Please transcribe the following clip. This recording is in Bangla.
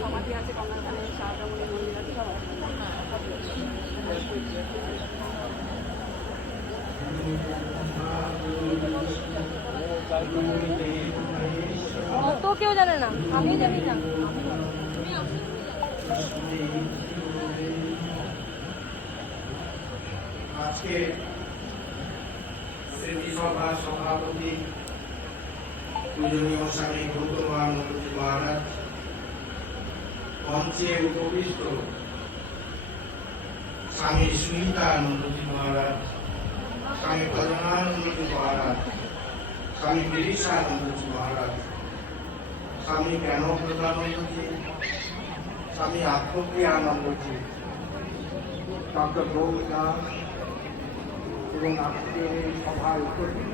সমাধি আছে গঙ্গাখানে, সারদামণি মন্দির আছে, সব তো কেউ জানে না, আমি জানি না। আজকে স্মৃতিসভার সভাপতি পূজনীয় স্বামী গৌতমানন্দজি মহারাজ, মঞ্চে উপবিষ্ট স্বামী সুনীতানন্দজি মহারাজ, স্বামী ভজনানন্দজি মহারাজ, স্বামী গিরিশানন্দজি মহারাজ, স্বামী জ্ঞানপ্রদানন্দজি, স্বামী আত্মপ্রিয়ানন্দজি, ডক্টর গৌরী দাস এবং আজকের এই সভায় উপস্থিত